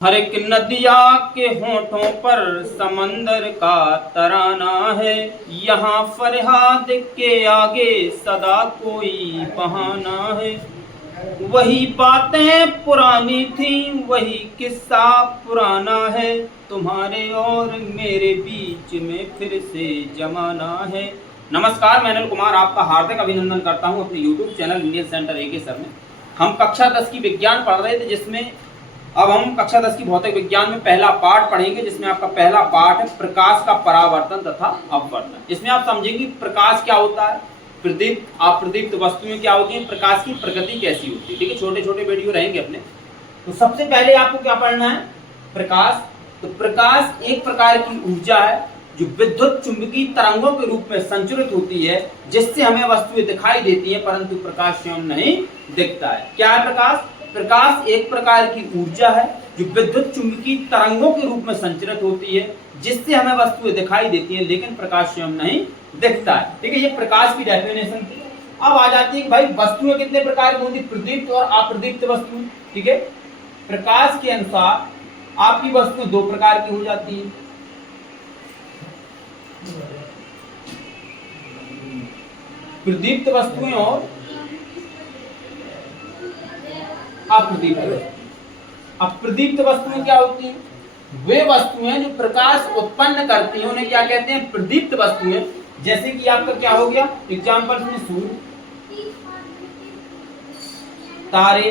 हर एक नदिया के होठों पर समंदर का तराना है। यहाँ फरियाद के आगे सदा कोई बहाना है। वही बातें पुरानी थी, वही किस्सा पुराना है। तुम्हारे और मेरे बीच में फिर से जमाना है। नमस्कार, मैं अनिल कुमार आपका हार्दिक अभिनंदन करता हूं अपने YouTube चैनल इंडियन सेंटर एके सर में। हम कक्षा 10 की विज्ञान पढ़ रहे थे, जिसमें अब हम कक्षा 10 की भौतिक विज्ञान में पहला पाठ पढ़ेंगे, जिसमें आपका पहला पाठ है प्रकाश का परावर्तन तथा अपवर्तन। इसमें आप समझेंगे प्रकाश क्या होता है, प्रदीप्त अप्रदीप्त वस्तुएं क्या होती हैं, प्रकाश की प्रकृति कैसी होती है। ठीक है, छोटे छोटे वीडियो रहेंगे अपने। तो सबसे पहले आपको क्या पढ़ना है, प्रकाश। तो प्रकाश एक प्रकार की ऊर्जा है जो विद्युत चुंबकीय तरंगों के रूप में संचरित होती है, जिससे हमें वस्तुएं दिखाई देती हैं, परंतु प्रकाश स्वयं नहीं दिखता है। क्या है प्रकाश? प्रकाश एक प्रकार की ऊर्जा है जो विद्युत चुंबकीय तरंगों के रूप में संचरित होती है, जिससे हमें वस्तुएं दिखाई देती हैं, लेकिन प्रकाश स्वयं नहीं दिखता है। ठीक है, ये प्रकाश की डेफिनेशन थी। अब आ जाती है कि भाई वस्तुएं कितने प्रकार की होती, प्रदीप्त और अप्रदीप्त वस्तुएं। ठीक है, प्रकाश के अनुसार आपकी वस्तुएं दो प्रकार की हो जाती है, प्रदीप्त वस्तुएं और अप्रदीप्त। अप्रदीप्त वस्तुएं क्या होती हैं? वे वस्तुएं जो प्रकाश उत्पन्न करती हैं उन्हें क्या कहते हैं, प्रदीप्त वस्तुएं। जैसे कि आपका क्या हो गया एग्जाम्पल में, सूर्य, तारे,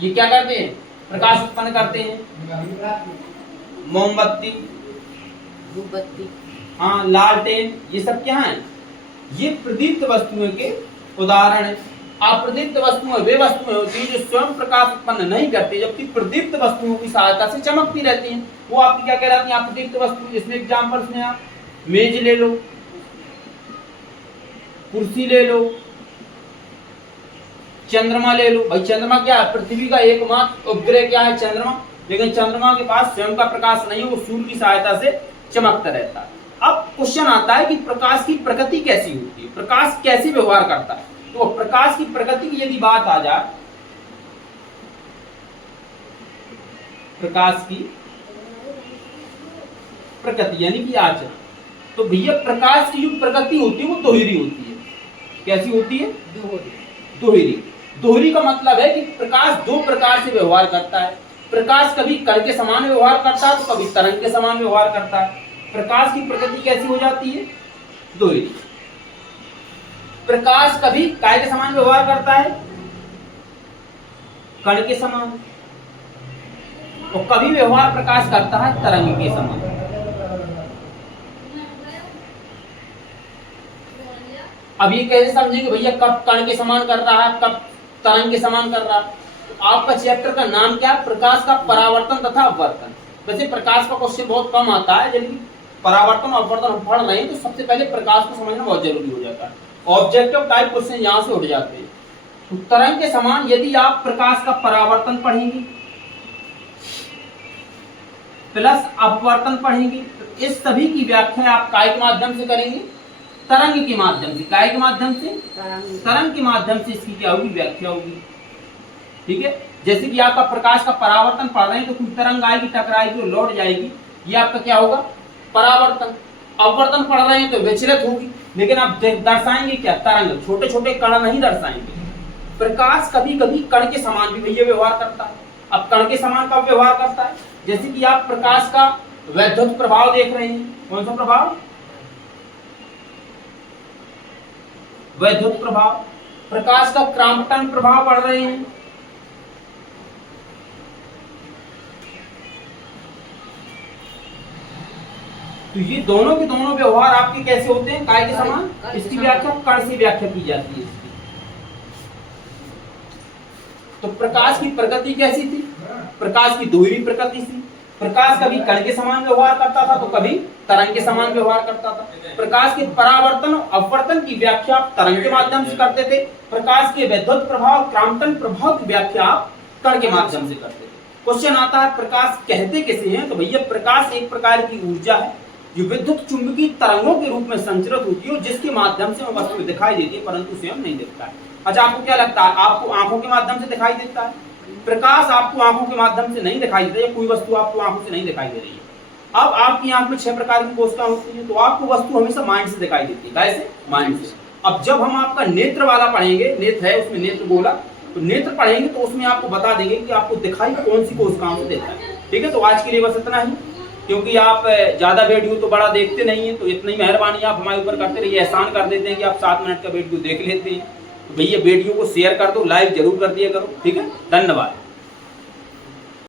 ये क्या करते हैं, प्रकाश उत्पन्न करते हैं। मोमबत्ती, धूपबत्ती, हाँ, लालटेन, ये सब क्या है, ये प्रदीप्त वस्तुओं के उदाहरण है। अप्रदीप्त वस्तुएं वे वस्तुएं होती हैं जो स्वयं प्रकाश उत्पन्न नहीं करती, जबकि प्रदीप्त वस्तुओं की सहायता से चमकती रहती हैं। वो आपकी क्या कहलाती हैं, अप्रदीप्त वस्तु। इसमें एग्जांपल्स में आप मेज ले लो, कुर्सी ले लो, चंद्रमा ले लो। भाई चंद्रमा क्या है, पृथ्वी का एकमात्र उपग्रह क्या है, चंद्रमा। लेकिन चंद्रमा के पास स्वयं का प्रकाश नहीं है, वो सूर्य की सहायता से चमकता रहता है। अब क्वेश्चन आता है कि प्रकाश की प्रकृति कैसी होती है, प्रकाश कैसे व्यवहार करता है। तो प्रकाश की प्रकृति की यदि बात आ जाए, प्रकाश की प्रकृति यानी कि आचरण, तो भैया प्रकाश की जो प्रकृति होती है वो दोहरी होती है। कैसी होती है, दोहरी। दोहरी का मतलब है कि प्रकाश दो प्रकार से व्यवहार करता है। प्रकाश कभी कण के समान व्यवहार करता है, तो कभी तरंग के समान व्यवहार करता है। प्रकाश की प्रकृति कैसी हो जाती है, दोहरी। प्रकाश कभी काय के समान व्यवहार करता है, कण के समान, और कभी व्यवहार प्रकाश करता है तरंग के समान। अब ये कैसे समझेंगे भैया, कब कण के समान कर रहा है, कब तरंग के समान कर रहा है। तो आपका चैप्टर का नाम क्या है, प्रकाश का परावर्तन तथा अपवर्तन। वैसे प्रकाश का क्वेश्चन बहुत कम आता है, यदि परावर्तन और अपवर्तन हम पढ़ रहे हैं तो सबसे पहले प्रकाश को समझना बहुत जरूरी हो जाता है। ऑब्जेक्टिव टाइप क्वेश्चन यहां से उठ जाते हैं। तो तरंग के समान यदि आप प्रकाश का परावर्तन पढ़ेंगे प्लस अपवर्तन पढ़ेंगे, तो इस सभी की व्याख्या आप काय के माध्यम से करेंगे, तरंग के माध्यम से। काय के माध्यम से, तरंग के माध्यम से इसकी क्या होगी, व्याख्या होगी। ठीक है, जैसे कि आपका प्रकाश का परावर्तन पढ़ रहे हैं तो कोई तरंग आएगी, टकराएगी और लौट जाएगी, ये आपका क्या होगा, परावर्तन। अपवर्तन पढ़ रहे हैं तो विचलित होगी, लेकिन आप दर्शाएंगे क्या, तरंग, छोटे छोटे कण नहीं दर्शाएंगे। प्रकाश कभी कभी कण के समान भी भैया व्यवहार करता है। अब कण के समान कब व्यवहार करता है, जैसे कि आप प्रकाश का वैद्युत प्रभाव देख रहे हैं। कौन सा प्रभाव, वैद्युत प्रभाव। प्रकाश का क्राम्पटन प्रभाव पढ़ रहे हैं। तो ये दोनों के दोनों व्यवहार आपके कैसे होते हैं, काय के समान। इसकी व्याख्या कण से व्याख्या की जाती है इसकी। तो प्रकाश की प्रकृति कैसी थी, प्रकाश की दोहरी प्रकृति थी। प्रकाश कभी कण के समान व्यवहार करता था तो कभी तरंग के समान व्यवहार करता था। प्रकाश के परावर्तन और अपवर्तन की व्याख्या आप तरंग के माध्यम से करते थे। प्रकाश के वैद्युत प्रभाव, क्राम्पटन प्रभाव की व्याख्या आप कण के माध्यम से करते थे। क्वेश्चन आता है प्रकाश कहते किसे हैं, तो भैया प्रकाश एक प्रकार की ऊर्जा है जो विद्युत चुंबकीय तरंगों के रूप में संचरित होती है, जिसके माध्यम से वस्तु दिखाई देती है परंतु स्वयं नहीं दिखता है। अच्छा, आपको क्या लगता है, आपको आंखों के माध्यम से दिखाई देता है, प्रकाश आपको आंखों के माध्यम से नहीं दिखाई देता, कोई वस्तु आपको आंखों से नहीं दिखाई दे रही है। अब आपकी आंख में 6 प्रकार की कोशिकाएं होती हैं, तो आपको वस्तु हमेशा माइंड से दिखाई देती है। कैसे? माइंड से। अब जब हम आपका नेत्र वाला पढ़ेंगे, नेत्र है उसमें नेत्र बोला, तो नेत्र पढ़ेंगे तो उसमें आपको बता देंगे कि आपको दिखाई कौन सी कोशिकाओं से देता है। ठीक है, तो आज के लिए बस इतना ही, क्योंकि आप ज्यादा वीडियो तो बड़ा देखते नहीं है, तो इतनी मेहरबानी आप हमारे ऊपर करते रहिए, एहसान कर देते हैं कि आप 7 मिनट का वीडियो देख लेते हैं। तो भैया वीडियो को शेयर कर दो, लाइक जरूर कर दिया करो। ठीक है, धन्यवाद।